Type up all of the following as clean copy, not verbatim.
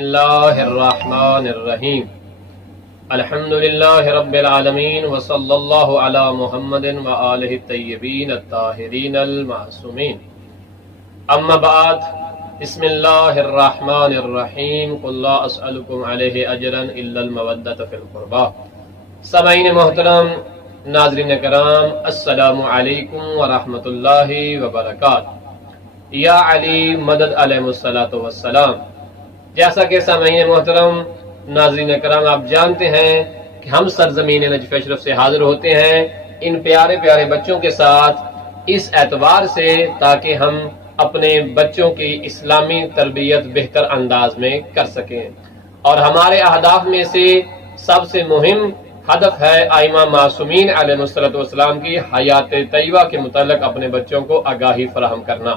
اللہ الرحمن الرحیم الحمد للہ رب العالمین وصلی اللہ علی محمد وآلہ الطیبین الطاہرین المعصومین اما بعد بسم اللہ الرحمن الرحیم قل لا اسألکم علیہ اجرا الا المودۃ فی القربى۔ سامعین محترم، ناظرین کرام، السلام علیکم ورحمۃ اللہ وبرکاتہ۔ یا علی مدد علیہ الصلاۃ والسلام۔ جیسا کہ سامعین محترم، ناظرین کرام، آپ جانتے ہیں کہ ہم سرزمین نجف اشرف سے حاضر ہوتے ہیں ان پیارے پیارے بچوں کے ساتھ اس اعتبار سے تاکہ ہم اپنے بچوں کی اسلامی تربیت بہتر انداز میں کر سکیں، اور ہمارے اہداف میں سے سب سے مہم ہدف ہے ائمہ معصومین علیہ الصلوۃ والسلام کی حیات طیبہ کے متعلق اپنے بچوں کو آگاہی فراہم کرنا۔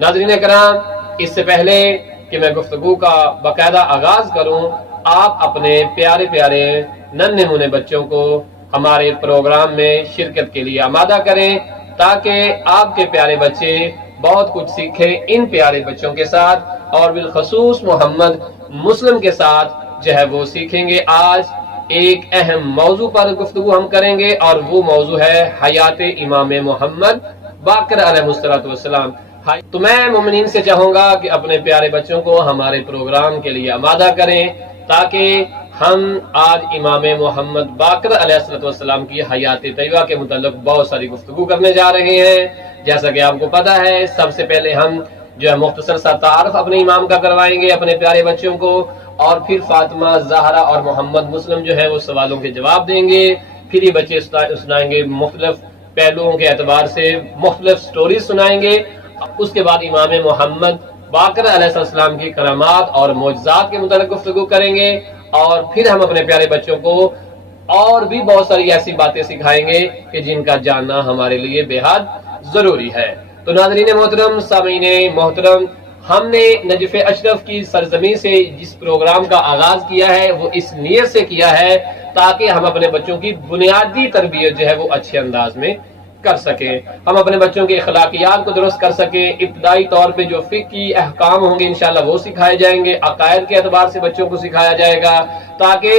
ناظرین کرام، اس سے پہلے کہ میں گفتگو کا باقاعدہ آغاز کروں، آپ اپنے پیارے پیارے ننھے منھے بچوں کو ہمارے پروگرام میں شرکت کے لیے آمادہ کریں تاکہ آپ کے پیارے بچے بہت کچھ سیکھیں ان پیارے بچوں کے ساتھ، اور بالخصوص محمد مسلم کے ساتھ جو ہے وہ سیکھیں گے۔ آج ایک اہم موضوع پر گفتگو ہم کریں گے، اور وہ موضوع ہے حیات امام محمد باقر علیہ السلام۔ تو میں مومنین سے چاہوں گا کہ اپنے پیارے بچوں کو ہمارے پروگرام کے لیے آمادہ کریں تاکہ ہم آج امام محمد باقر علیہ السلام کی حیات طیبہ کے متعلق بہت ساری گفتگو کرنے جا رہے ہیں۔ جیسا کہ آپ کو پتہ ہے، سب سے پہلے ہم جو ہے مختصر سا تعارف اپنے امام کا کروائیں گے اپنے پیارے بچوں کو، اور پھر فاطمہ زہرا اور محمد مسلم جو ہے وہ سوالوں کے جواب دیں گے۔ پھر یہ بچے سنائیں گے مختلف پہلوؤں کے اعتبار سے مختلف سٹوریز سنائیں گے۔ اس کے بعد امام محمد باقر علیہ السلام کی کرامات اور معجزات کے متعلق گفتگو کریں گے، اور پھر ہم اپنے پیارے بچوں کو اور بھی بہت ساری ایسی باتیں سکھائیں گے کہ جن کا جاننا ہمارے لیے بے حد ضروری ہے۔ تو ناظرین محترم، سامعین محترم، ہم نے نجف اشرف کی سرزمین سے جس پروگرام کا آغاز کیا ہے وہ اس نیت سے کیا ہے تاکہ ہم اپنے بچوں کی بنیادی تربیت جو ہے وہ اچھے انداز میں کر سکیں، ہم اپنے بچوں کے اخلاقیات کو درست کر سکیں۔ ابتدائی طور پہ جو فقہی احکام ہوں گے انشاءاللہ وہ سکھائے جائیں گے، عقائد کے اعتبار سے بچوں کو سکھایا جائے گا تاکہ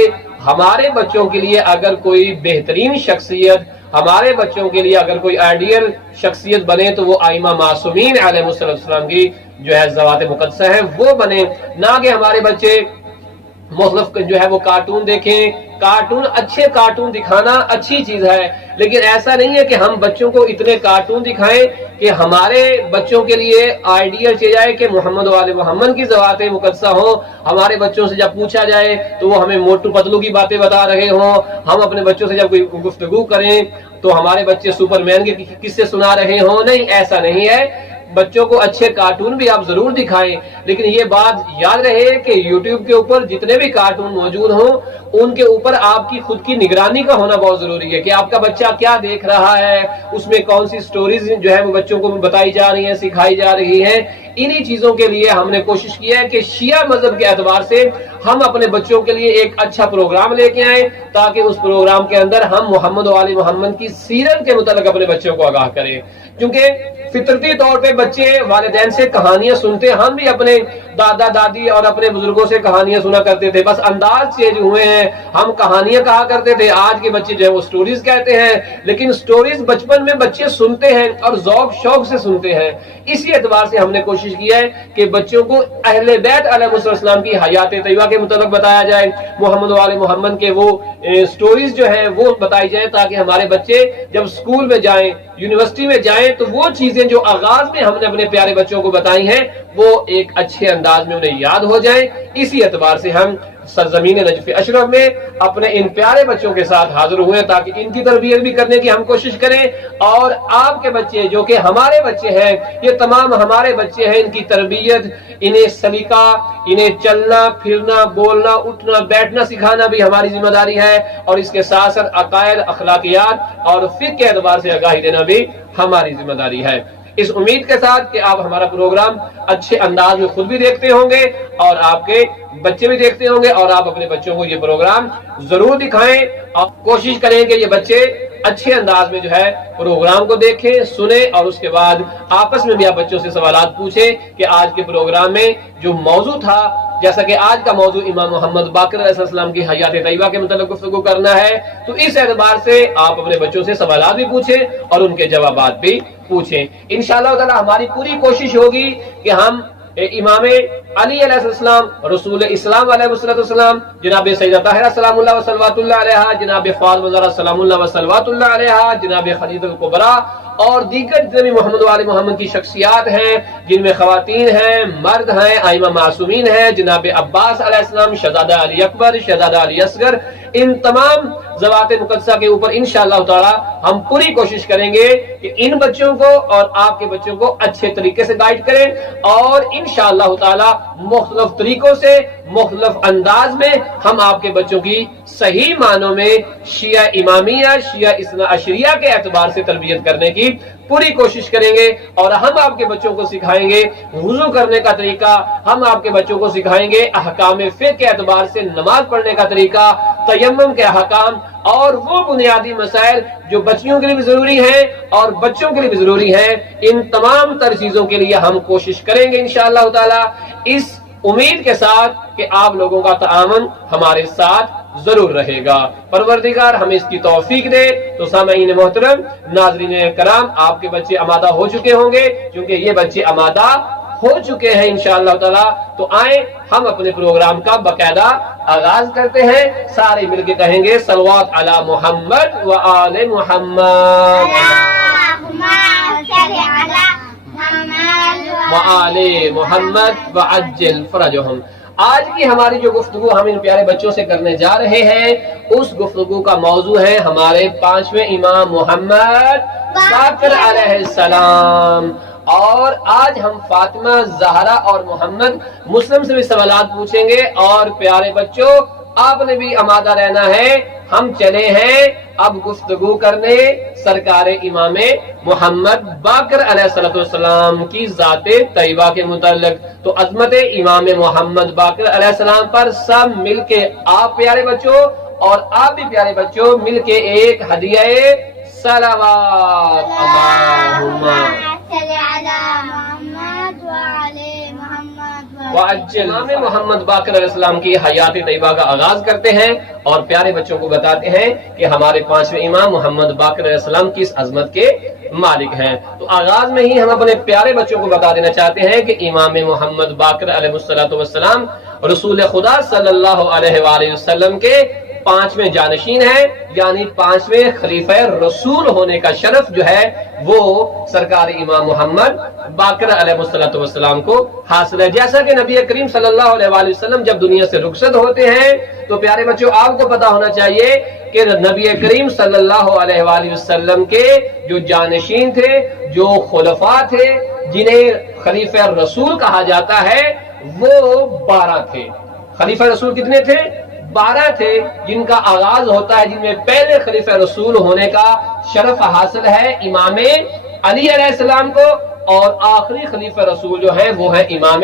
ہمارے بچوں کے لیے اگر کوئی بہترین شخصیت، ہمارے بچوں کے لیے اگر کوئی آئیڈیل شخصیت بنے تو وہ ائمہ معصومین علیہ السلام کی جو ہے ذوات مقدسہ ہیں وہ بنے، نہ کہ ہمارے بچے مختلف جو ہے وہ کارٹون دیکھیں۔ کارٹون، اچھے کارٹون دکھانا اچھی چیز ہے، لیکن ایسا نہیں ہے کہ ہم بچوں کو اتنے کارٹون دکھائیں کہ ہمارے بچوں کے لیے آئیڈیل چل جائے کہ محمد وآل محمد کی ذوات مقدسہ ہوں۔ ہمارے بچوں سے جب پوچھا جائے تو وہ ہمیں موٹو پتلو کی باتیں بتا رہے ہوں، ہم اپنے بچوں سے جب کوئی گفتگو کریں تو ہمارے بچے سپر مین کے قصے سنا رہے ہوں۔ نہیں، ایسا نہیں ہے۔ بچوں کو اچھے کارٹون بھی آپ ضرور دکھائیں، لیکن یہ بات یاد رہے کہ یوٹیوب کے اوپر جتنے بھی کارٹون موجود ہوں ان کے اوپر آپ کی خود کی نگرانی کا ہونا بہت ضروری ہے کہ آپ کا بچہ کیا دیکھ رہا ہے، اس میں کون سی سٹوریز جو ہے وہ بچوں کو بتائی جا رہی ہیں، سکھائی جا رہی ہیں۔ انہی چیزوں کے لیے ہم نے کوشش کی ہے کہ شیعہ مذہب کے اعتبار سے ہم اپنے بچوں کے لیے ایک اچھا پروگرام لے کے آئیں تاکہ اس پروگرام کے اندر ہم محمد وآل محمد کی سیرت کے متعلق اپنے بچوں کو آگاہ کریں، کیونکہ فطرتی طور پہ بچے والدین سے کہانیاں سنتے، ہم بھی اپنے دادا دادی اور اپنے بزرگوں سے کہانیاں سنا کرتے تھے، بس انداز چینج ہوئے ہیں۔ ہم کہانیاں کہا کرتے تھے، آج کے بچے جو ہے وہ سٹوریز کہتے ہیں، لیکن سٹوریز بچپن میں بچے سنتے ہیں اور ذوق شوق سے سنتے ہیں۔ اسی اعتبار سے ہم نے کوشش کی ہے کہ بچوں کو اہل بیت علیہ السلام کی حیات طیبہ کے متعلق بتایا جائے، محمد وآل محمد کے وہ سٹوریز جو ہیں وہ بتائی جائیں تاکہ ہمارے بچے جب اسکول میں جائیں، یونیورسٹی میں جائیں تو وہ چیزیں جو آغاز میں ہم نے اپنے پیارے بچوں کو بتائی ہیں وہ ایک اچھے انداز میں انہیں یاد ہو جائیں۔ اسی اعتبار سے ہم سرزمین نجف اشرف میں اپنے ان پیارے بچوں کے ساتھ حاضر ہوئے تاکہ ان کی تربیت بھی کرنے کی ہم کوشش کریں، اور آپ کے بچے جو کہ ہمارے بچے ہیں، یہ تمام ہمارے بچے ہیں، ان کی تربیت، انہیں سلیقہ، انہیں چلنا پھرنا بولنا اٹھنا بیٹھنا سکھانا بھی ہماری ذمہ داری ہے، اور اس کے ساتھ ساتھ عقائد، اخلاقیات اور فقہ کے اعتبار سے آگاہی دینا بھی ہماری ذمہ داری ہے۔ اس امید کے ساتھ کہ آپ ہمارا پروگرام اچھے انداز میں خود بھی دیکھتے ہوں گے اور آپ کے بچے بھی دیکھتے ہوں گے، اور آپ اپنے بچوں کو یہ پروگرام ضرور دکھائیں، اور کوشش کریں کہ یہ بچے اچھے انداز میں جو ہے پروگرام کو دیکھیں، سنیں، اور اس کے بعد آپس میں بھی آپ بچوں سے سوالات پوچھیں کہ آج کے پروگرام میں جو موضوع تھا جیسا کہ آج کا موضوع امام محمد باقر علیہ السلام کی حیات طیبہ کے متعلق گفتگو کرنا ہے، تو اس اعتبار سے آپ اپنے بچوں سے سوالات بھی پوچھیں اور ان کے جوابات بھی پوچھیں۔ انشاءاللہ تعالی ہماری پوری کوشش ہوگی کہ ہم امام علی علیہ السلام، رسول اسلام علیہ السلام، جناب سیدہ طاہرہ سلام اللہ و صلوات اللہ علیہا، جناب فاطمہ زہرا سلام اللہ و صلوات اللہ علیہا، جناب خدیجہ الکبریٰ اور دیگر جتنے محمد و آل محمد کی شخصیات ہیں، جن میں خواتین ہیں، مرد ہیں، ائمہ معصومین ہیں، جناب عباس علیہ السلام، شہزادہ علی اکبر، شہزادہ علی اصغر، ان تمام ذوات مقدسہ کے اوپر انشاءاللہ تعالی ہم پوری کوشش کریں گے کہ ان بچوں کو اور آپ کے بچوں کو اچھے طریقے سے گائیڈ کریں، اور انشاءاللہ تعالی مختلف طریقوں سے، مختلف انداز میں ہم آپ کے بچوں کی صحیح معنوں میں شیعہ امامیہ، شیعہ اثنا عشریہ کے اعتبار سے تربیت کرنے کی پوری کوشش کریں گے، اور ہم آپ کے بچوں کو سکھائیں گے وضو کرنے کا طریقہ، ہم آپ کے بچوں کو سکھائیں گے احکام فقہ کے اعتبار سے نماز پڑھنے کا طریقہ، تیمم کے احکام اور وہ بنیادی مسائل جو بچیوں کے لیے بھی ضروری ہیں اور بچوں کے لیے بھی ضروری ہیں۔ ان تمام تر چیزوں کے لیے ہم کوشش کریں گے انشاءاللہ تعالی، اس امید کے ساتھ کہ آپ لوگوں کا تعاون ہمارے ساتھ ضرور رہے گا۔ پروردگار ہمیں اس کی توفیق دے۔ تو سامعین محترم، ناظرین کرام، آپ کے بچے آمادہ ہو چکے ہوں گے، کیونکہ یہ بچے آمادہ ہو چکے ہیں انشاءاللہ تعالی۔ تو آئیں ہم اپنے پروگرام کا باقاعدہ آغاز کرتے ہیں، سارے مل کے کہیں گے صلوات علی محمد و آل محمد وآل محمد وعجل فرجهم۔ آج کی ہماری جو گفتگو ہم ان پیارے بچوں سے کرنے جا رہے ہیں، اس گفتگو کا موضوع ہے ہمارے 5ویں امام محمد باقر علیہ السلام، اور آج ہم فاطمہ، زہرا اور محمد مسلم سے بھی سوالات پوچھیں گے۔ اور پیارے بچوں، آپ نے بھی آمادہ رہنا ہے، ہم چلے ہیں اب گفتگو کرنے سرکار امام محمد باقر علیہ السلام کی ذات طیبہ کے متعلق۔ تو عظمت امام محمد باقر علیہ السلام پر سب مل کے، آپ پیارے بچوں اور آپ بھی پیارے بچوں، مل کے ایک ہدیہ صلوات اللہم وعجل امام محمد باقر علیہ السلام کی حیات طیبہ کا آغاز کرتے ہیں، اور پیارے بچوں کو بتاتے ہیں کہ ہمارے 5ویں امام محمد باقر علیہ السلام کس عظمت کے مالک ہیں۔ تو آغاز میں ہی ہم اپنے پیارے بچوں کو بتا دینا چاہتے ہیں کہ امام محمد باقر علیہ السلام رسول خدا صلی اللہ علیہ وآلہ وسلم کے 5ویں جانشین ہیں، یعنی 5ویں خلیفہ رسول ہونے کا شرف جو ہے وہ سرکار امام محمد باقر علیہ السلام کو حاصل ہے۔ جیسا کہ نبی کریم صلی اللہ علیہ وآلہ وسلم جب دنیا سے رخصت ہوتے ہیں، تو پیارے بچوں آپ کو پتا ہونا چاہیے کہ نبی کریم صلی اللہ علیہ وآلہ وسلم کے جو جانشین تھے، جو خلفاء تھے، جنہیں خلیفہ رسول کہا جاتا ہے، وہ 12 تھے۔ خلیفہ رسول کتنے تھے؟ 12 تھے، جن کا آغاز ہوتا ہے، جن میں پہلے خلیفہ رسول ہونے کا شرف حاصل ہے امام علی علیہ السلام کو، اور آخری خلیفہ رسول جو ہے وہ ہے امام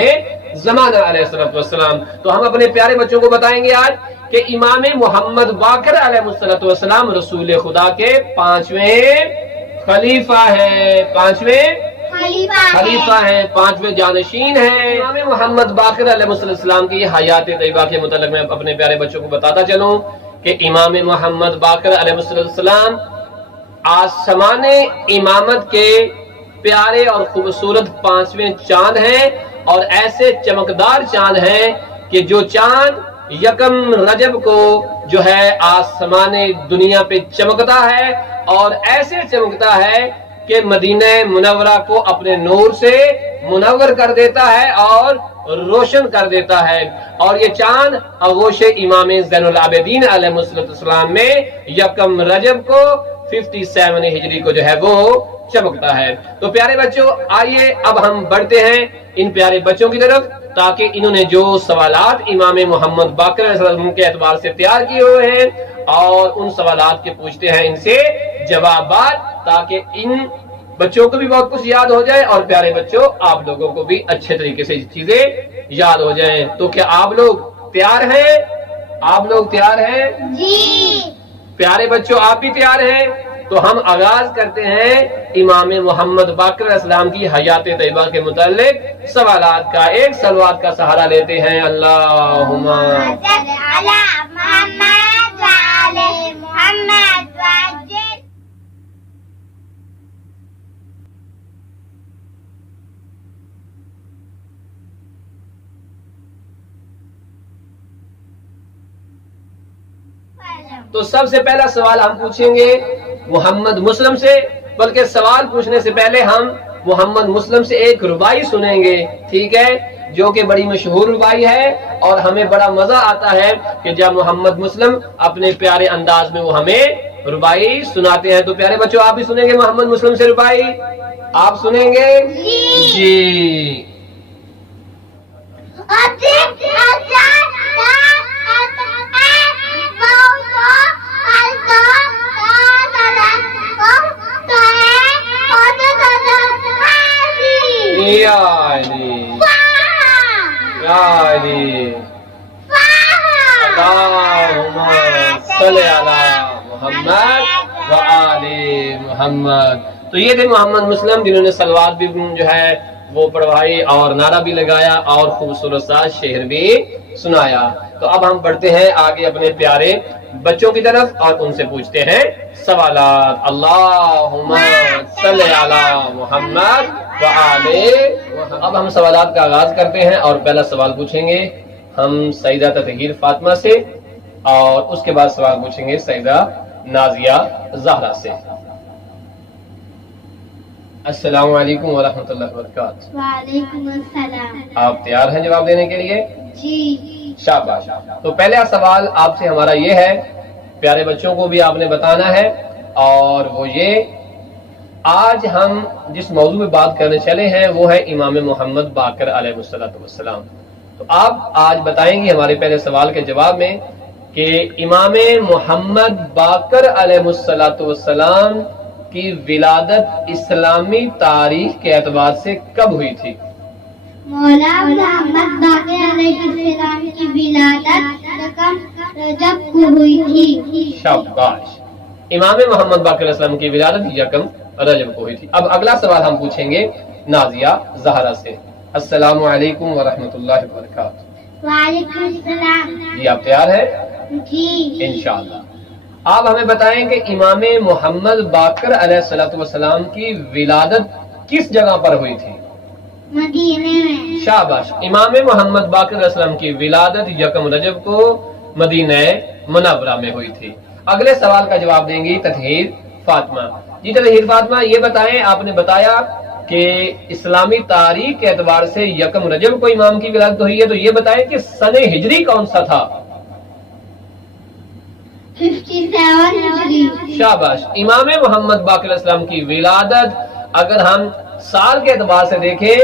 زمانہ علیہ السلام۔ تو ہم اپنے پیارے بچوں کو بتائیں گے آج کہ امام محمد باقر علیہ السلام رسول خدا کے 5ویں خلیفہ ہیں، 5ویں خلیفہ ہیں، 5ویں جانشین ہیں۔ امام محمد باقر علیہ السلام کی حیات طیبہ کے متعلق میں اپنے پیارے بچوں کو بتاتا چلوں کہ امام محمد باقر علیہ السلام آسمان امامت کے پیارے اور خوبصورت 5ویں چاند ہیں، اور ایسے چمکدار چاند ہیں کہ جو چاند یکم رجب کو جو ہے آسمان دنیا پہ چمکتا ہے، اور ایسے چمکتا ہے کہ مدینہ منورہ کو اپنے نور سے منور کر دیتا ہے اور روشن کر دیتا ہے۔ اور یہ چاند آغوش امام زین العابدین علیہ السلام میں یکم رجب کو 57 ہجری کو جو ہے وہ چمکتا ہے۔ تو پیارے بچوں، آئیے اب ہم بڑھتے ہیں ان پیارے بچوں کی طرف، تاکہ انہوں نے جو سوالات امام محمد باقر علیہ السلام کے اعتبار سے تیار کیے ہوئے ہیں، اور ان سوالات کے پوچھتے ہیں ان سے جوابات، تاکہ ان بچوں کو بھی بہت کچھ یاد ہو جائے، اور پیارے بچوں آپ لوگوں کو بھی اچھے طریقے سے چیزیں یاد ہو جائیں۔ تو کیا آپ لوگ تیار ہیں؟ آپ لوگ تیار ہیں؟ جی۔ پیارے بچوں آپ بھی تیار ہیں؟ تو ہم آغاز کرتے ہیں امام محمد باقر علیہ السلام کی حیات طیبہ کے متعلق سوالات کا. ایک صلوات کا سہارا لیتے ہیں. اللہم صل علی محمد وعلی محمد وعجل. تو سب سے پہلا سوال ہم پوچھیں گے محمد مسلم سے، بلکہ سوال پوچھنے سے پہلے ہم محمد مسلم سے ایک ربائی سنیں گے، ٹھیک ہے، جو کہ بڑی مشہور ربائی ہے، اور ہمیں بڑا مزہ آتا ہے کہ جب محمد مسلم اپنے پیارے انداز میں وہ ہمیں ربائی سناتے ہیں. تو پیارے بچوں، آپ بھی سنیں گے محمد مسلم سے ربائی؟ آپ سنیں گے؟ جی. اللہم صل علی محمد وآل محمد. تو یہ تھے محمد مسلم جنہوں نے صلوات بھی جو ہے وہ پڑھوائی اور نعرہ بھی لگایا اور خوبصورت سا شعر بھی سنایا. تو اب ہم بڑھتے ہیں آگے اپنے پیارے بچوں کی طرف اور ان سے پوچھتے ہیں سوالات. اللہم صل علی محمد وآل. اب ہم سوالات کا آغاز کرتے ہیں اور پہلا سوال پوچھیں گے ہم سیدہ تطہیر فاطمہ سے، اور اس کے بعد سوال پوچھیں گے سیدہ نازیہ زہرا سے. السلام علیکم ورحمۃ اللہ وبرکاتہ. وعلیکم السلام. آپ تیار ہیں جواب دینے کے لیے؟ جی. شاباش. تو پہلا سوال آپ سے ہمارا یہ ہے، پیارے بچوں کو بھی آپ نے بتانا ہے، اور وہ یہ، آج ہم جس موضوع میں بات کرنے چلے ہیں وہ ہے امام محمد باقر علیہ السلام. تو آپ آج بتائیں گی ہمارے پہلے سوال کے جواب میں کہ امام محمد باقر علیہ السلام کی ولادت اسلامی تاریخ کے اعتبار سے کب ہوئی تھی؟ مولا محمد باقر علیہ السلام کی ولادت رقم رجب کو ہوئی تھی. شاباش. امام محمد باقر علیہ السلام کی ولادت یکم رجب کو ہوئی تھی. اب اگلا سوال ہم پوچھیں گے نازیہ زہرا سے. السلام علیکم ورحمۃ اللہ وبرکاتہ. وعلیکم السلام. جی آپ تیار ہیں؟ جی. انشاءاللہ. آپ ہمیں بتائیں کہ امام محمد باقر علیہ السلام کی ولادت کس جگہ پر ہوئی تھی؟ مدینے میں. شاباش. امام محمد باقر علیہ السلام کی ولادت یکم رجب کو مدینہ منورہ میں ہوئی تھی. اگلے سوال کا جواب دیں گی تطہیر فاطمہ. جی تطہیر فاطمہ، یہ بتائیں، آپ نے بتایا کہ اسلامی تاریخ کے اعتبار سے یکم رجب کو امام کی ولادت ہوئی ہے، تو یہ بتائیں کہ سن ہجری کون سا تھا؟ 57 ہجری. شاباش. امام محمد باقر علیہ السلام کی ولادت اگر ہم سال کے اعتبار سے دیکھیں،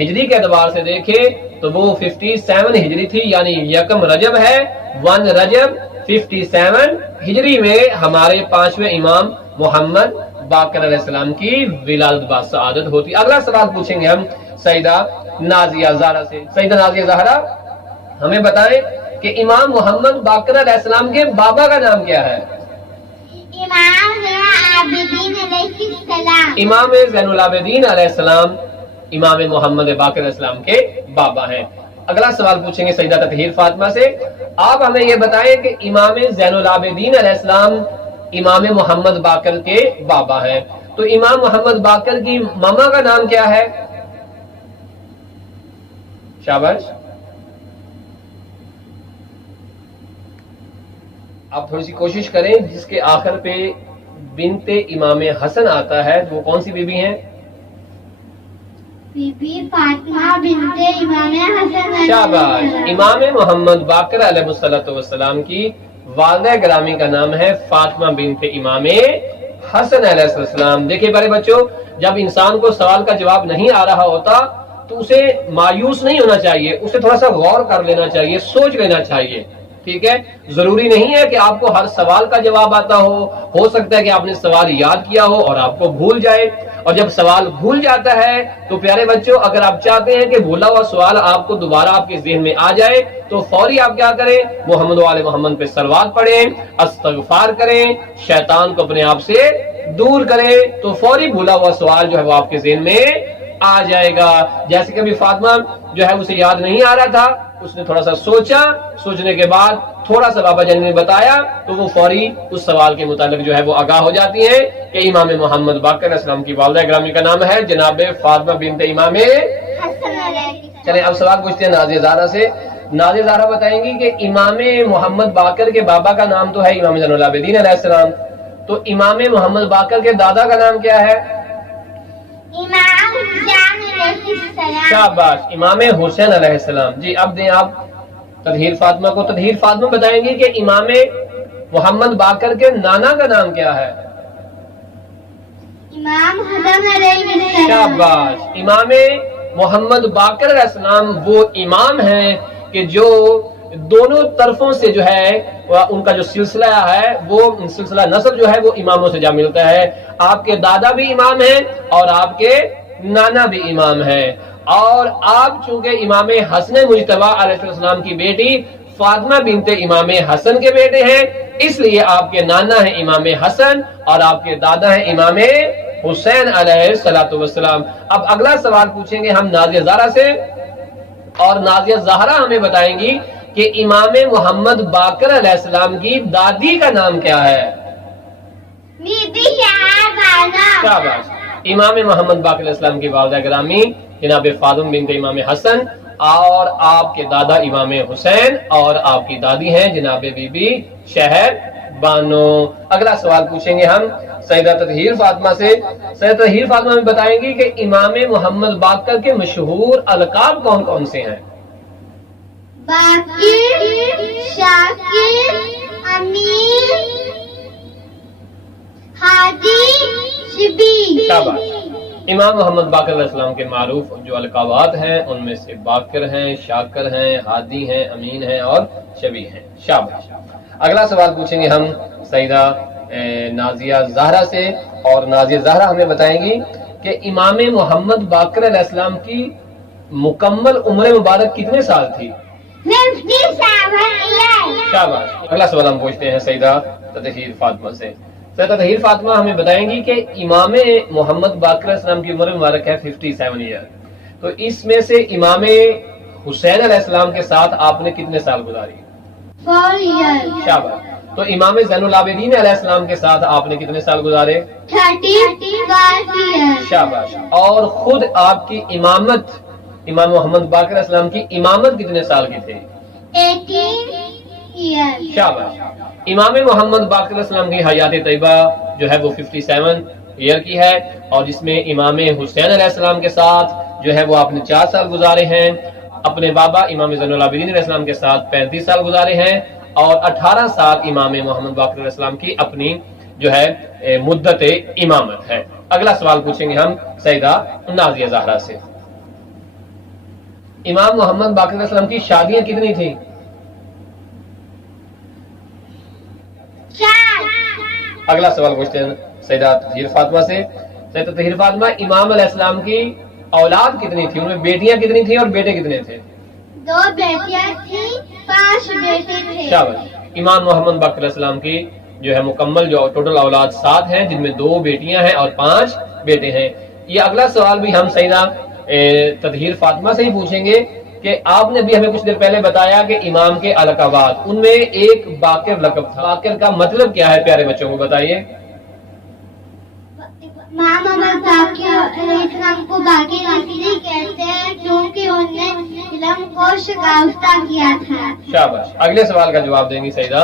ہجری کے اعتبار سے دیکھیں، تو وہ 57 ہجری تھی، یعنی یکم رجب ہے، 1 رجب 57 ہجری میں ہمارے 5ویں امام محمد باقر علیہ السلام کی ولادت باسعادت ہوتی. اگلا سوال پوچھیں گے ہم سیدہ نازیہ زہرا سے. سیدہ نازیہ زہرا، ہمیں بتائیں کہ امام محمد باقر علیہ السلام کے بابا کا نام کیا ہے؟ امام زین العابدین علیہ السلام. امام زین العابدین علیہ السلام امام محمد باقر علیہ السلام کے بابا ہیں. اگلا سوال پوچھیں گے سیدہ تطہیر فاطمہ سے. آپ ہمیں یہ بتائیں کہ امام زین العابدین علیہ السلام امام محمد باقر کے بابا ہیں، تو امام محمد باقر کی ماما کا نام کیا ہے؟ شاباش. آپ تھوڑی سی کوشش کریں، جس کے آخر پہ بنت امام حسن آتا ہے وہ کون سی بی بی ہیں؟ بی بی فاطمہ بنت امام حسن. شاباش. امام محمد باقر علیہ السلام کی والدہ گرامی کا نام ہے فاطمہ بنت امام حسن علیہ السلام. دیکھیں بڑے بچوں، جب انسان کو سوال کا جواب نہیں آ رہا ہوتا تو اسے مایوس نہیں ہونا چاہیے، اسے تھوڑا سا غور کر لینا چاہیے، سوچ لینا چاہیے. ٹھیک ہے، ضروری نہیں ہے کہ آپ کو ہر سوال کا جواب آتا ہو سکتا ہے کہ آپ نے سوال یاد کیا ہو اور آپ کو بھول جائے، اور جب سوال بھول جاتا ہے تو پیارے بچوں اگر آپ چاہتے ہیں کہ بھولا ہوا سوال آپ کو دوبارہ آپ کے ذہن میں آ جائے تو فوری آپ کیا کریں، محمد و آل محمد پہ صلوات پڑھیں، استغفار کریں، شیطان کو اپنے آپ سے دور کریں، تو فوری بھولا ہوا سوال جو ہے وہ آپ کے ذہن میں آ جائے گا۔ جیسے کہ ابھی فاطمہ جو ہے اسے یاد نہیں آ رہا تھا، اس نے تھوڑا سا سوچا، سوچنے کے بعد تھوڑا سا بابا جان نے بتایا تو وہ فوری اس سوال کے متعلق جو ہے وہ آگاہ ہو جاتی ہیں کہ امام محمد باقر علیہ السلام کی والدہ گرامی کا نام ہے جناب فاطمہ بنت امام حسن علیہ۔ چلیں اب سوال پوچھتے ہیں نازیہ زہرا سے۔ نازیہ زہرا بتائیں گی کہ امام محمد باقر کے بابا کا نام تو ہے امام زین العابدین علیہ السلام، تو امام محمد باقر کے دادا کا نام کیا ہے؟ امام حسین علیہ السلام۔ شاباش، امام حسین علیہ السلام۔ جی اب دیں آپ تطہیر فاطمہ کو۔ تطہیر فاطمہ بتائیں گی کہ امام محمد باقر کے نانا کا نام کیا ہے؟ امام حسن علیہ السلام۔ شاباش، امام محمد باقر علیہ السلام وہ امام ہیں کہ جو دونوں طرفوں سے جو ہے ان کا جو سلسلہ ہے وہ سلسلہ نسب جو ہے وہ اماموں سے جا ملتا ہے۔ آپ کے دادا بھی امام ہیں اور آپ کے نانا بھی امام ہیں، اور آپ چونکہ امام حسن مجتبی علیہ السلام کی بیٹی فاطمہ بنت امام حسن کے بیٹے ہیں، اس لیے آپ کے نانا ہیں امام حسن اور آپ کے دادا ہیں امام حسین علیہ السلام۔ اب اگلا سوال پوچھیں گے ہم نازیہ زہرا سے، اور نازیہ زہرا ہمیں بتائیں گی کہ امام محمد باقر علیہ السلام کی دادی کا نام کیا ہے؟ بی بی شہربانو۔ شاباش، امام محمد باقر علیہ السلام کی والدہ گرامی جناب فاطمہ بنت امام حسن، اور آپ کے دادا امام حسین اور آپ کی دادی ہیں جناب بی بی شہر بانو۔ اگلا سوال پوچھیں گے ہم سیدہ تطہیر فاطمہ سے۔ سیدہ تطہیر فاطمہ ہمیں بتائیں گی کہ امام محمد باقر کے مشہور القاب کون کون سے ہیں؟ باقر، شاکر، امین، ہادی، شبیر۔ شاباش، امام محمد باقر علیہ السلام کے معروف جو القابات ہیں ان میں سے باقر ہیں، شاکر ہیں، ہادی ہیں، امین ہیں اور شبی ہیں۔ شاباش، اگلا سوال پوچھیں گے ہم سیدہ نازیہ زہرا سے، اور نازیہ زہرا ہمیں بتائیں گی کہ امام محمد باقر علیہ السلام کی مکمل عمر مبارک کتنے سال تھی؟ 57 ایئر۔ شاباش، اگلا سوال ہم پوچھتے ہیں سیدہ تطہیر فاطمہ سے۔ سیدہ تطہیر فاطمہ ہمیں بتائیں گی کہ امام محمد باقر علیہ السلام کی عمر مبارک ہے 57 ایئر، تو اس میں سے امام حسین علیہ السلام کے ساتھ آپ نے کتنے سال گزاری؟ 4 ایئر۔ شاباش، تو امام زین العابدین علیہ السلام کے ساتھ آپ نے کتنے سال گزارے؟ 35 ایئر۔ شاباش، اور خود آپ کی امامت امام محمد باقر علیہ السلام کی امامت کتنے سال کی تھی؟ 18 ایئر۔ شاباش، امام محمد باقر علیہ السلام کی حیات طیبہ جو ہے وہ 57 ایئر کی ہے، اور جس میں امام حسین علیہ السلام کے ساتھ جو ہے وہ آپ نے 4 سال گزارے ہیں، اپنے بابا امام زین العابدین علیہ السلام کے ساتھ 35 سال گزارے ہیں، اور 18 سال امام محمد باقر علیہ السلام کی اپنی جو ہے مدت امامت ہے۔ اگلا سوال پوچھیں گے ہم سیدہ نازیہ زہرا سے۔ امام محمد باقر علیہ السلام کی شادیاں کتنی تھیں؟ 4۔ اگلا سوال پوچھتے ہیں سیدہ تطہیر فاطمہ سے۔ سیدہ تطہیر فاطمہ، امام علیہ السلام کی اولاد کتنی تھی؟ ان میں بیٹیاں کتنی تھیں اور بیٹے کتنے تھے؟ 2 بیٹیاں تھیں، 5 بیٹے تھے۔ شاباش، امام محمد باقر علیہ السلام کی جو ہے مکمل جو ٹوٹل اولاد 7 ہیں، جن میں 2 بیٹیاں ہیں اور 5 بیٹے ہیں۔ یہ اگلا سوال بھی ہم سیدہ تطہیر فاطمہ سے ہی پوچھیں گے کہ آپ نے بھی ہمیں کچھ دیر پہلے بتایا کہ امام کے القابات، ان میں ایک باقر لقب تھا، باقر کا مطلب کیا ہے پیارے بچوں کو بتائیے؟ امام محمد باقر علیہ السلام کو باقر اس لیے کہتے ہیں کیونکہ انہوں نے علم کو شکافتہ کیا تھا۔ شاباش، اگلے سوال کا جواب دیں گی سیدہ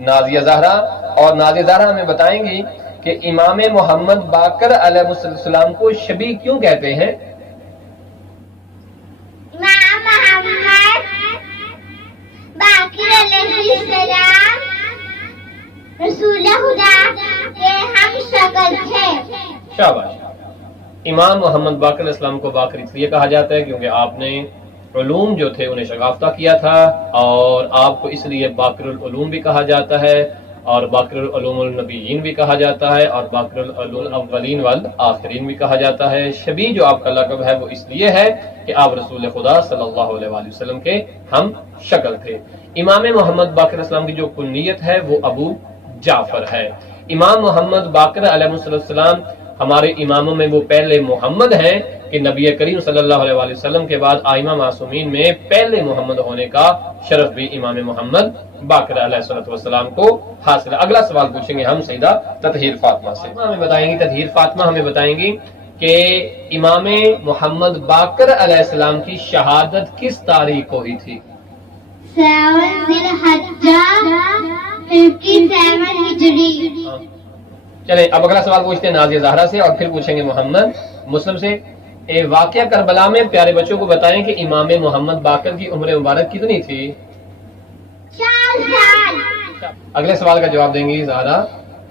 نازیہ زہرا، اور نازیہ زہرا ہمیں بتائیں گی کہ امام محمد باقر علیہ السلام کو شبی کیوں کہتے ہیں؟ امام محمد باقر علیہ السلام رسول خدا کے ہم شکل تھے۔ شاباش، امام محمد باقر علیہ السلام کو باقر اس لیے کہا جاتا ہے کیونکہ آپ نے علوم جو تھے انہیں شگافتہ کیا تھا، اور آپ کو اس لیے باقر العلوم بھی کہا جاتا ہے، اور باقر العلوم النبیین بھی کہا جاتا ہے، اور باقر العلوم الاولین والآخرین بھی کہا جاتا ہے۔ شبیہ جو آپ کا لقب ہے وہ اس لیے ہے کہ آپ رسول خدا صلی اللہ علیہ وآلہ وسلم کے ہم شکل تھے۔ امام محمد باقر اسلام کی جو کنیت ہے وہ ابو جعفر ہے۔ امام محمد باقر علیہ السلام ہمارے اماموں میں وہ پہلے محمد ہیں کہ نبی کریم صلی اللہ علیہ وآلہ وسلم کے بعد آئمہ معصومین میں پہلے محمد ہونے کا شرف بھی امام محمد باقر علیہ السلام کو حاصل ہے۔ اگلا سوال پوچھیں گے ہم سیدہ تطہیر فاطمہ سے۔ ہمیں بتائیں گی تطہیر فاطمہ ہمیں بتائیں گی کہ امام محمد باقر علیہ السلام کی شہادت کس تاریخ کو ہوئی تھی؟ 7 ذی الحجہ 57 ہجری۔ چلیں اب اگلا سوال پوچھتے ہیں نازیہ زہرا سے، اور پھر پوچھیں گے محمد مسلم سے۔ واقعہ کربلا میں پیارے بچوں کو بتائیں کہ امام محمد باقر کی عمر مبارک کتنی تھی؟ 4 سال۔ اگلے سوال کا جواب دیں گی زہرا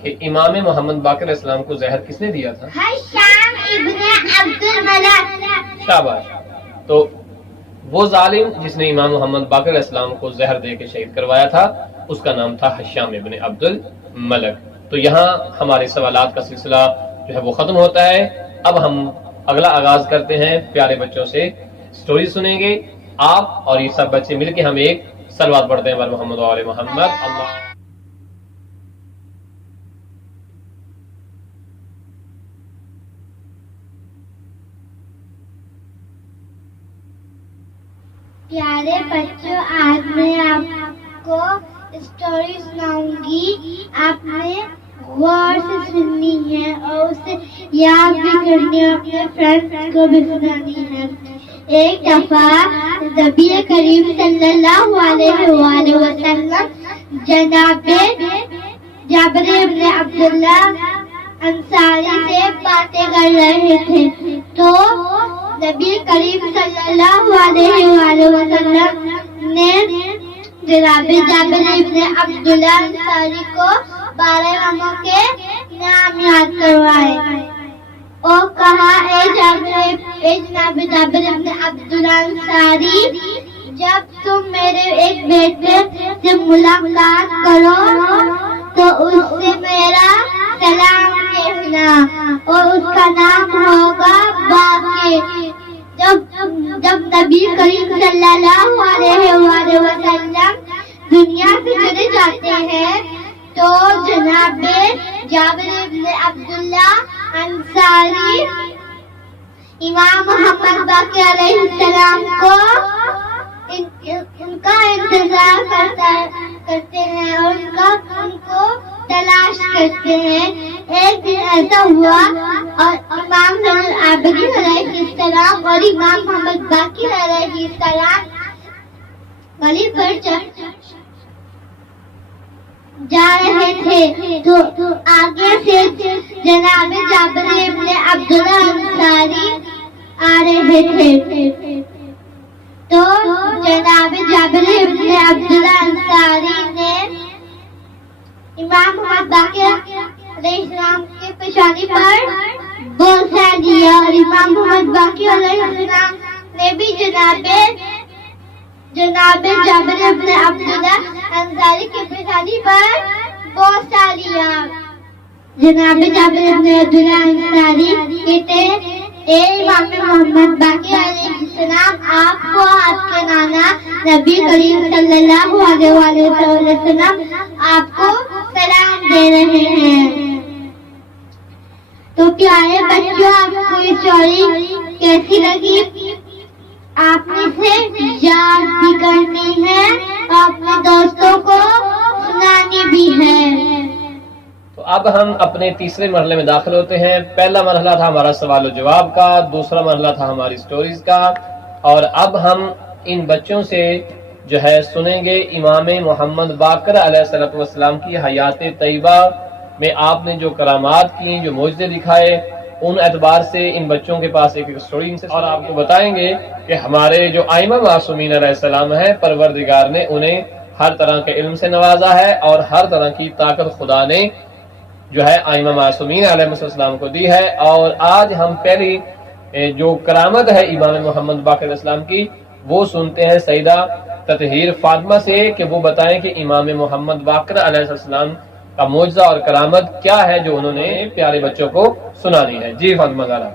کہ امام محمد باقر علیہ السلام کو زہر کس نے دیا تھا؟ حشام ابن عبد الملک۔ شاباش۔ تو وہ ظالم جس نے امام محمد باقر علیہ السلام کو زہر دے کے شہید کروایا تھا اس کا نام تھا حشام ابن عبد الملک۔ تو یہاں ہمارے سوالات کا سلسلہ جو ہے وہ ختم ہوتا ہے۔ اب ہم اگلا آغاز کرتے ہیں، پیارے بچوں سے سٹوری سنیں گے۔ آپ اور یہ سب بچے مل کے ہم ایک صلوات پڑھتے ہیں بر محمد و آل محمد۔ اللہ پیارے بچوں، آج میں آپ کو اسٹوری سناؤں گی۔ آپ نے غور سے سننی ہے اور اسے یاد بھی کرنی ہے، اپنے فرینڈس کو بھی سنانی ہے۔ ایک دفعہ نبی کریم صلی اللہ علیہ وآلہ وسلم جناب جابر بن عبداللہ انصاری سے باتیں کر رہے تھے، تو نبی کریم صلی اللہ علیہ وآلہ وسلم نے جناب جابر بن عبداللہ انصاری کو 12 اماموں کے نام یاد کروائے اور کہا، اے جناب جابر بن عبداللہ انصاری، جب تم میرے ایک بیٹے سے ملاقات کرو تو اس سے میرا سلام کہنا اور اس کا نام ہوگا باقر۔ جب نبی کریم صلی اللہ علیہ وآلہ وسلم دنیا سے چلے جاتے ہیں تو جناب جابر بن عبداللہ انصاری امام محمد باقر علیہ السلام کو ان کا انتظار کرتے ہیں اور ان کو تلاش کرتے ہیں۔ ایک دن ایسا ہوا اور امام زین العابدین علیہ السلام اور امام محمد باقر علیہ السلام گلی پر جا رہے تھے تو آگے سے جناب جابر بن عبداللہ انصاری آ رہے تھے، تو جناب جابر بن عبداللہ انصاری نے امام محمد باقر علیہ السلام کے پیشانی پر بوسہ دیا اور امام محمد باقر علیہ السلام نے بھی جناب جابر بن عبداللہ انصاری کے پیشانی پر بوسہ لیا۔ جناب جابر بن عبداللہ انصاری کہتے، اے امام محمد باقر علیہ السلام، آپ کو آپ کے نانا نبی کریم صلی اللہ علیہ وسلم آپ کو سلام دے رہے ہیں۔ تو پیارے بچوں، آپ کو یہ اسٹوری کیسی لگی؟ آپ نے اسے یاد بھی کرنی ہے اور اپنے دوستوں کو سنانی بھی ہے۔ تو اب ہم اپنے تیسرے مرحلے میں داخل ہوتے ہیں۔ پہلا مرحلہ تھا ہمارا سوال و جواب کا، دوسرا مرحلہ تھا ہماری سٹوریز کا، اور اب ہم ان بچوں سے جو ہے سنیں گے امام محمد باقر علیہ السلام کی حیات طیبہ میں آپ نے جو کرامات کی، جو معجزے دکھائے، ان اعتبار سے ان بچوں کے پاس ایک سٹوری اور آپ کو بتائیں گے کہ ہمارے جو آئمہ معصومین علیہ السلام ہیں، پروردگار نے انہیں ہر طرح کے علم سے نوازا ہے اور ہر طرح کی طاقت خدا نے جو ہے آئمہ معصومین علیہ السلام کو دی ہے۔ اور آج ہم پہلی جو کرامت ہے امام محمد باقر علیہ السلام کی وہ سنتے ہیں سیدہ تطہیر فاطمہ سے کہ وہ بتائیں کہ امام محمد باقر علیہ السلام کا معجزہ اور کرامت کیا ہے جو انہوں نے پیارے بچوں کو سنانی ہے۔ جی فاطمہ زہرا۔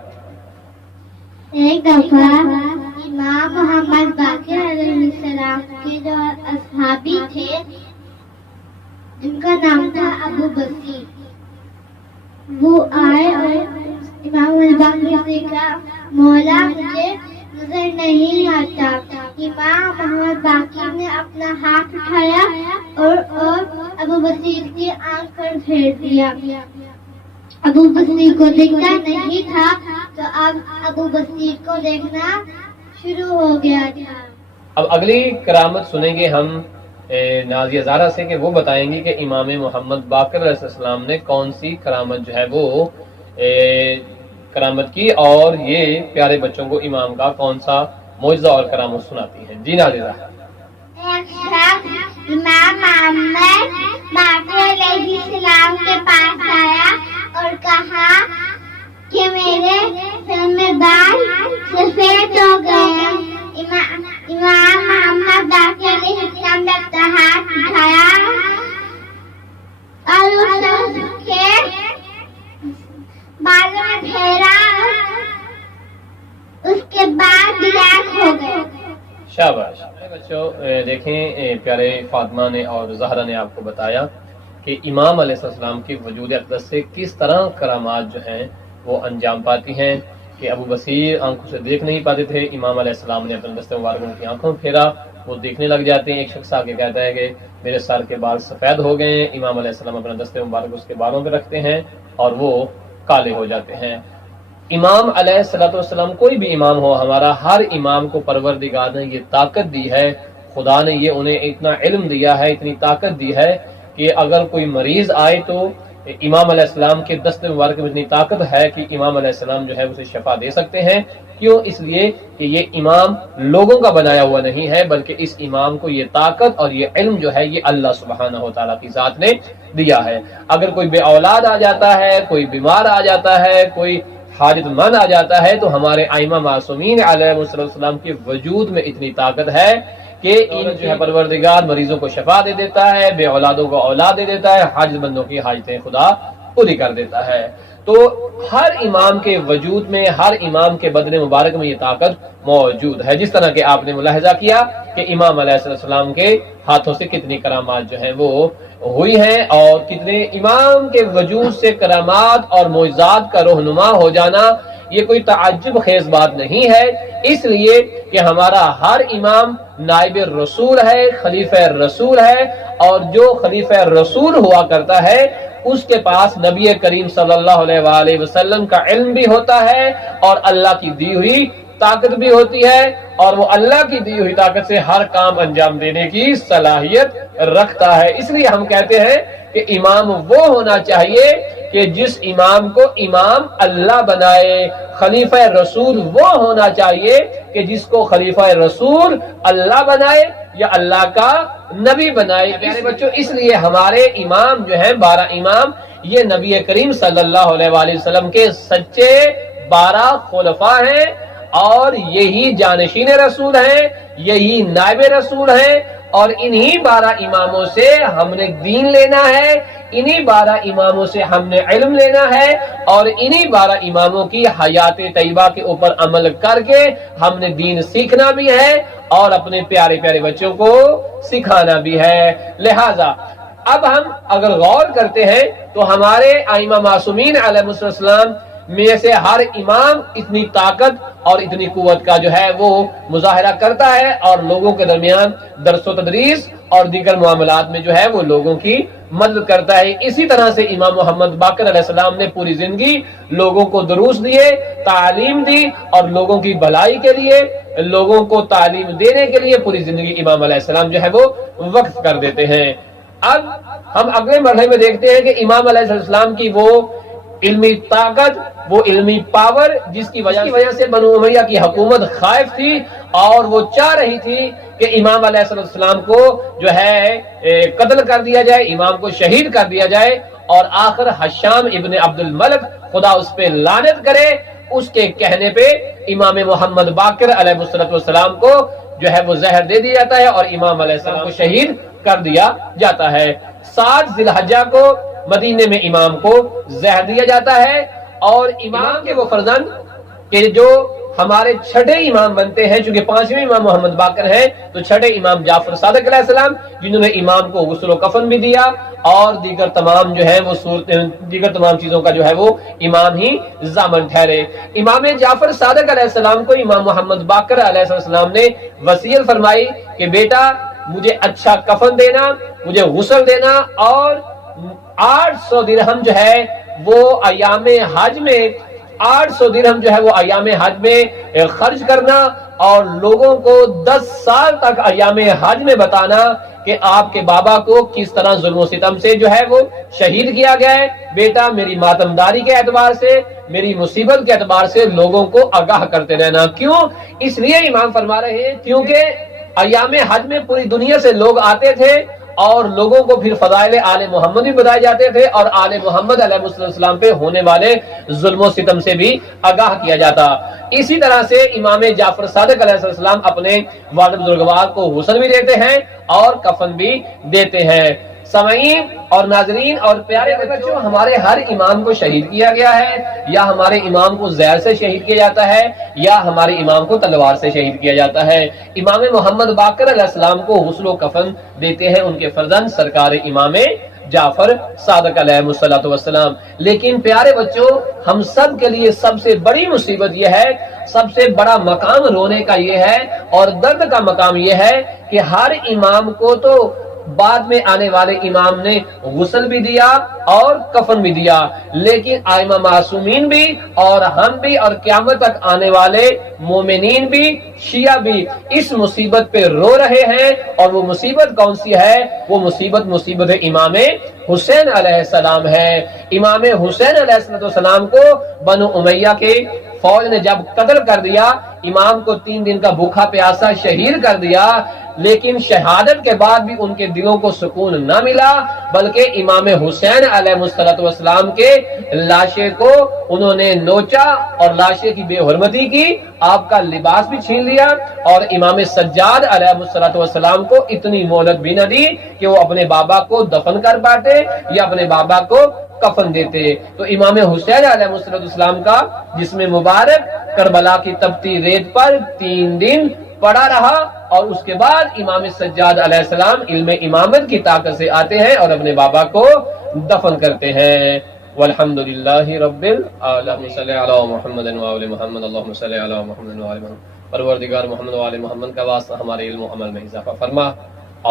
ایک دفعہ امام محمد باقر علیہ السلام کے جو اصحابی تھے جن کا نام تھا ابو بصیر، وہ آئے اور امام محمد باقر سے کہا مولا مجھے نظر نہیں آتا۔ امام محمد باقر نے اپنا ہاتھ اٹھایا اور ابو بصیر کی آنکھ پر پھیر دیا۔ ابو بصیر کو دیکھتا نہیں تھا تو اب ابو بصیر کو دیکھنا شروع ہو گیا تھا۔ اب اگلی کرامت سنیں گے ہم نازیہ زہرا سے کہ وہ بتائیں گی کہ امام محمد باقر علیہ السلام نے کون سی کرامت جو ہے وہ کرامت کی اور یہ پیارے بچوں کو امام کا کون سا معجزہ اور کرامت سناتی ہیں۔ جی نازیہ زہرا۔ ایک شخص امام محمد باقر علیہ السلام کے پاس آیا اور کہا کہ میرے سر میں بال سفید ہو گئے ہیں۔ امام محمد باقر علیہ السلام نے اپنا ہاتھ اٹھایا اور اس شخص کے بالوں میں پھیرا، اس کے بعد بلیک ہو گئے۔ شاباش بچوں، دیکھیں پیارے فاطمہ نے اور زہرا نے آپ کو بتایا کہ امام علیہ السلام کی وجود اقدس سے کس طرح کرامات جو ہیں وہ انجام پاتی ہیں کہ ابو بصیر آنکھوں سے دیکھ نہیں پاتے تھے، امام علیہ السلام نے اپنے دست مبارک ان کی آنکھوں میں پھیرا، وہ دیکھنے لگ جاتے ہیں۔ ایک شخص آ کے کہتا ہے کہ میرے سر کے بال سفید ہو گئے ہیں، امام علیہ السلام اپنا دست مبارک اس کے بالوں پہ رکھتے ہیں اور وہ کالے ہو جاتے ہیں۔ امام علیہ السلام کوئی بھی امام ہو، ہمارا ہر امام کو پروردگار نے یہ طاقت دی ہے، خدا نے یہ انہیں اتنا علم دیا ہے، اتنی طاقت دی ہے کہ اگر کوئی مریض آئے تو امام علیہ السلام کے دست مبارک میں اتنی طاقت ہے کہ امام علیہ السلام جو ہے اسے شفا دے سکتے ہیں۔ کیوں؟ اس لیے کہ یہ امام لوگوں کا بنایا ہوا نہیں ہے، بلکہ اس امام کو یہ طاقت اور یہ علم جو ہے یہ اللہ سبحانہ و تعالیٰ کی ذات نے دیا ہے۔ اگر کوئی بے اولاد آ جاتا ہے، کوئی بیمار آ جاتا ہے، کوئی حاجت مند آ جاتا ہے تو ہمارے ائمہ معصومین علیہ السلام کے وجود میں اتنی طاقت ہے کہ ان جو ہے پروردگار مریضوں کو شفا دے دیتا ہے، بے اولادوں کو اولاد دے دیتا ہے، حاجت مندوں کی حاجتیں خدا پوری کر دیتا ہے۔ تو ہر امام کے وجود میں، ہر امام کے بدن مبارک میں یہ طاقت موجود ہے، جس طرح کہ آپ نے ملاحظہ کیا کہ امام علیہ السلام کے ہاتھوں سے کتنی کرامات جو ہیں وہ ہوئی ہیں، اور کتنے امام کے وجود سے کرامات اور معجزات کا رہنما ہو جانا یہ کوئی تعجب خیز بات نہیں ہے، اس لیے کہ ہمارا ہر امام نائب رسول ہے، خلیفہ رسول ہے، اور جو خلیفہ رسول ہوا کرتا ہے اس کے پاس نبی کریم صلی اللہ علیہ وآلہ وسلم کا علم بھی ہوتا ہے اور اللہ کی دی ہوئی طاقت بھی ہوتی ہے، اور وہ اللہ کی دی ہوئی طاقت سے ہر کام انجام دینے کی صلاحیت رکھتا ہے۔ اس لیے ہم کہتے ہیں کہ امام وہ ہونا چاہیے کہ جس امام کو امام اللہ بنائے، خلیفہ رسول وہ ہونا چاہیے کہ جس کو خلیفہ رسول اللہ بنائے یا اللہ کا نبی بنائے۔ پیارے بچوں، اس لیے ہمارے امام جو ہیں 12 امام یہ نبی کریم صلی اللہ علیہ وآلہ وسلم کے سچے 12 خلفاء ہیں، اور یہی جانشین رسول ہیں، یہی نائب رسول ہیں، اور انہی 12 اماموں سے ہم نے دین لینا ہے، انہی 12 اماموں سے ہم نے علم لینا ہے، اور انہی 12 اماموں کی حیات طیبہ کے اوپر عمل کر کے ہم نے دین سیکھنا بھی ہے اور اپنے پیارے پیارے بچوں کو سکھانا بھی ہے۔ لہذا اب ہم اگر غور کرتے ہیں تو ہمارے ائمہ معصومین علیہ السلام میں سے ہر امام اتنی طاقت اور اتنی قوت کا جو ہے وہ مظاہرہ کرتا ہے، اور لوگوں کے درمیان درس و تدریس اور دیگر معاملات میں جو ہے وہ لوگوں کی مدد کرتا ہے۔ اسی طرح سے امام محمد باقر علیہ السلام نے پوری زندگی لوگوں کو دروس دیے، تعلیم دی، اور لوگوں کی بھلائی کے لیے، لوگوں کو تعلیم دینے کے لیے پوری زندگی امام علیہ السلام جو ہے وہ وقف کر دیتے ہیں۔ اب ہم اگلے مرحلے میں دیکھتے ہیں کہ امام علیہ السلام کی وہ علمی طاقت، وہ علمی پاور جس کی وجہ سے بنو امیہ کی حکومت خائف تھی، اور وہ چاہ رہی تھی کہ امام علیہ السلام کو جو ہے قتل کر دیا جائے، امام کو شہید کر دیا جائے، اور آخر حشام ابن عبد الملک خدا اس پہ لعنت کرے، اس کے کہنے پہ امام محمد باقر علیہ السلام کو جو ہے وہ زہر دے دیا جاتا ہے اور امام علیہ السلام کو شہید کر دیا جاتا ہے۔ 7 ذی الحجہ کو مدینے میں امام کو زہر دیا جاتا ہے، اور امام کے وہ فرزند کہ جو ہمارے چھٹے امام بنتے ہیں، چونکہ 5ویں امام محمد باقر ہیں، تو چھٹے امام جعفر صادق علیہ السلام جنہوں نے امام کو غسل و کفن بھی دیا، اور دیگر تمام جو ہے وہ دیگر تمام چیزوں کا جو ہے وہ امام ہی ضامن ٹھہرے۔ امام جعفر صادق علیہ السلام کو امام محمد باقر علیہ السلام نے وصیت فرمائی کہ بیٹا مجھے اچھا کفن دینا، مجھے غسل دینا، اور 800 درہم جو ہے وہ ایام حج میں 800 درہم جو ہے وہ ایام حج میں خرچ کرنا، اور لوگوں کو 10 سال تک ایام حج میں بتانا کہ آپ کے بابا کو کس طرح ظلم و ستم سے جو ہے وہ شہید کیا گیا ہے۔ بیٹا میری ماتمداری کے اعتبار سے، میری مصیبت کے اعتبار سے لوگوں کو آگاہ کرتے رہنا۔ کیوں؟ اس لیے امام فرما رہے ہیں کیونکہ ایام حج میں پوری دنیا سے لوگ آتے تھے، اور لوگوں کو پھر فضائل آل محمد بھی بتائے جاتے تھے، اور آل محمد علیہ السلام پہ ہونے والے ظلم و ستم سے بھی آگاہ کیا جاتا۔ اسی طرح سے امام جعفر صادق علیہ السلام اپنے والد بزرگوار کو غسل بھی دیتے ہیں اور کفن بھی دیتے ہیں۔ سامعین اور ناظرین اور پیارے بچوں، ہمارے ہر امام کو شہید کیا گیا ہے، یا ہمارے امام کو زہر سے شہید کیا جاتا ہے، یا ہمارے امام کو تلوار سے شہید کیا جاتا ہے۔ امام محمد باقر علیہ السلام کو غسل و کفن دیتے ہیں ان کے فرزند سرکار امام جعفر صادق علیہ السلام۔ لیکن پیارے بچوں، ہم سب کے لیے سب سے بڑی مصیبت یہ ہے، سب سے بڑا مقام رونے کا یہ ہے اور درد کا مقام یہ ہے کہ ہر امام کو تو بعد میں آنے والے امام نے غسل بھی دیا اور کفن بھی دیا، لیکن ائمہ معصومین بھی اور ہم بھی اور قیامت تک آنے والے مومنین بھی، شیعہ بھی اس مصیبت پہ رو رہے ہیں۔ اور وہ مصیبت کون سی ہے؟ وہ مصیبت امام حسین علیہ السلام ہے۔ امام حسین علیہ السلام کو بنو امیہ کے فوج نے جب قتل کر دیا، امام کو 3 دن کا بھوکا پیاسا شہید کر دیا، لیکن شہادت کے بعد بھی ان کے دلوں کو سکون نہ ملا، بلکہ امام حسین علیہ السلام کے لاشے کو انہوں نے نوچا اور لاشے کی بے حرمتی کی، آپ کا لباس بھی چھین لیا، اور امام سجاد علیہ السلام کو اتنی مہلت بھی نہ دی کہ وہ اپنے بابا کو دفن کر پاتے یا اپنے بابا کو کفن دیتے۔ تو امام حسین علیہ السلام کا جسم مبارک کربلا کی تپتی ریت پر 3 دن پڑا رہا، اور اس کے بعد امام سجاد علیہ السلام علم امامت کی طاقت سے آتے ہیں اور اپنے بابا کو دفن کرتے ہیں۔ والحمدللہ رب العالمین، صلی علی محمد و آل محمد، اللہم صلی علی محمد و آل محمد۔ پروردگار محمد و آل محمد کا واسطہ ہمارے علم و عمل میں اضافہ فرما،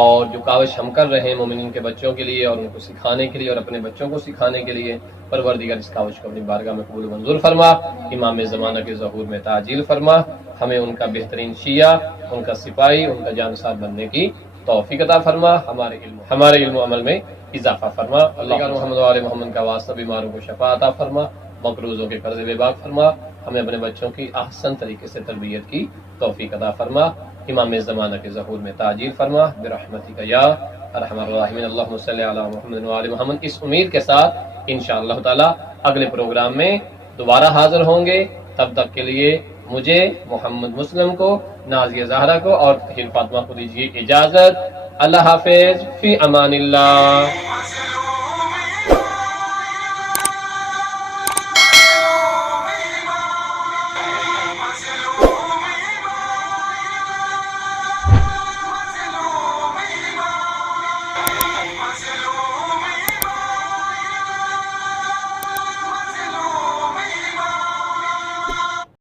اور جو کاوش ہم کر رہے ہیں مومنین کے بچوں کے لیے اور ان کو سکھانے کے لیے اور اپنے بچوں کو سکھانے کے لیے، پروردگار اس کاوش کو اپنی بارگاہ میں قبول و منظور فرما، امام زمانہ کے ظہور میں تعجیل فرما، ہمیں ان کا بہترین شیعہ، ان کا سپاہی، ان کا جانسار بننے کی توفیق عطا فرما، ہمارے علم و عمل میں اضافہ فرما۔ اللہ محمد و آل محمد کا واسطہ بیماروں کو شفا عطا فرما، مقروضوں کے قرض بے باک فرما، ہمیں اپنے بچوں کی احسن طریقے سے تربیت کی توفیق عطا فرما، امام زمانہ کے ظہور میں تعجیل فرما برحمتک یا ارحم الراحمین۔ اللہم صلی علی محمد و آل محمد۔ اس امید کے ساتھ انشاءاللہ تعالی اگلے پروگرام میں دوبارہ حاضر ہوں گے، تب تک کے لیے مجھے، محمد مسلم کو، نازیہ زہرا کو اور طاہر فاطمہ کو دیجیے اجازت۔ اللہ حافظ، فی امان اللہ۔